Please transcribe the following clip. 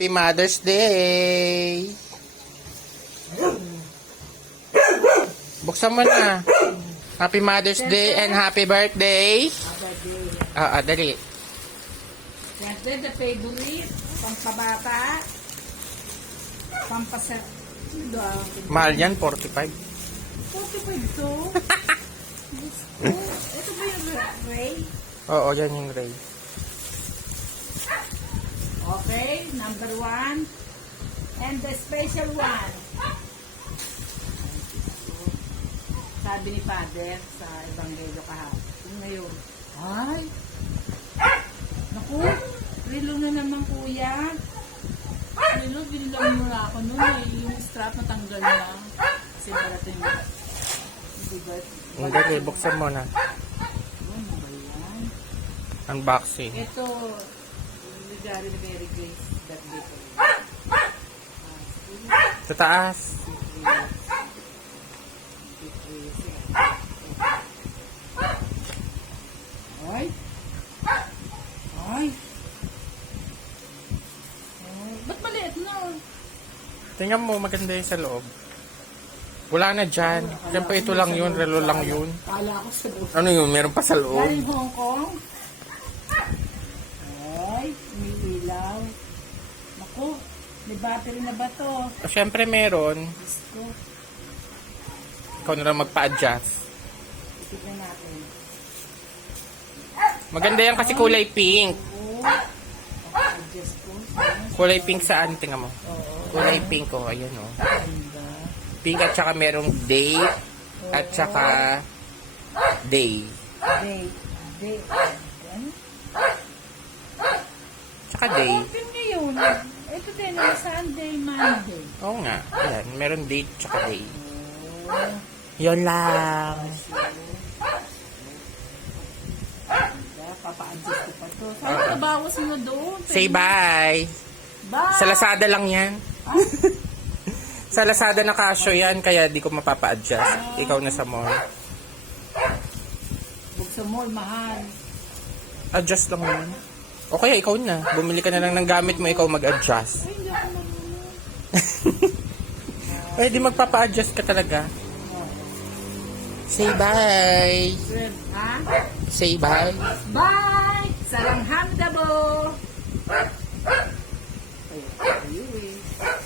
Happy Mother's Day! Buksan mo na. Happy Mother's Day and happy birthday. Dali. Siyempre, the favorite. Pampabata. Pampasar. Mahal yan, 45. 45 to. Ito ba yung Ray? Oo, yan yung Ray. Okay, number 1. And the special one. Sabi ni Father sa Ebanghelyo kahapon. Ngayon. Ay! Naku! Relo na naman kuya. Relo, binilang mo na ako nun. Yung strap natanggal na. Kasi parating mo. Hindi, buksan mo na. Ano ba yan? Unboxing. Ito, regalo ni Mary Grace. Birthday ko. Sa taas. Ay! Ay! Ba't maliit na? Tingnan mo, maganda yung sa loob. Wala na dyan. Siyempre ito lang yun, relo lang yun. Kala ko sa loob. Ano yun, meron pa sa loob. Galing Hong Kong. Ay, may ilaw. Naku, may battery na ba to? Siyempre meron. Diyos ko. Ikaw na lang magpa-adjust. Tignan natin. Maganda yan kasi kulay pink. Oo. Adjust ko. Kulay pink saan? Tingnan mo. Oo. Kulay pink, oh. Ayan, oh. Ganda. Pink at saka merong date at saka day. Day. Ano? Tsaka day. Open ngayon. Ito din, Sunday, Monday. Oo nga. Ayan, meron date tsaka day. Oh. Yun lang. Papa-adjust ko pa to. Saan nabawas mo doon? Say bye. Bye! Sa Lazada lang yan. Sa Lazada na kasyo yan, kaya di ko mapapa-adjust. Ikaw na sa mall. Huwag sa mall, mahal. Adjust lang yun. O kaya ikaw na. Bumili ka na lang ng gamit mo, ikaw mag-adjust. Ay, hindi ako marunong. Pwede magpapa-adjust ka talaga. Say bye. Ha? Say bye. Bye! Salam hamdabo! Ayun.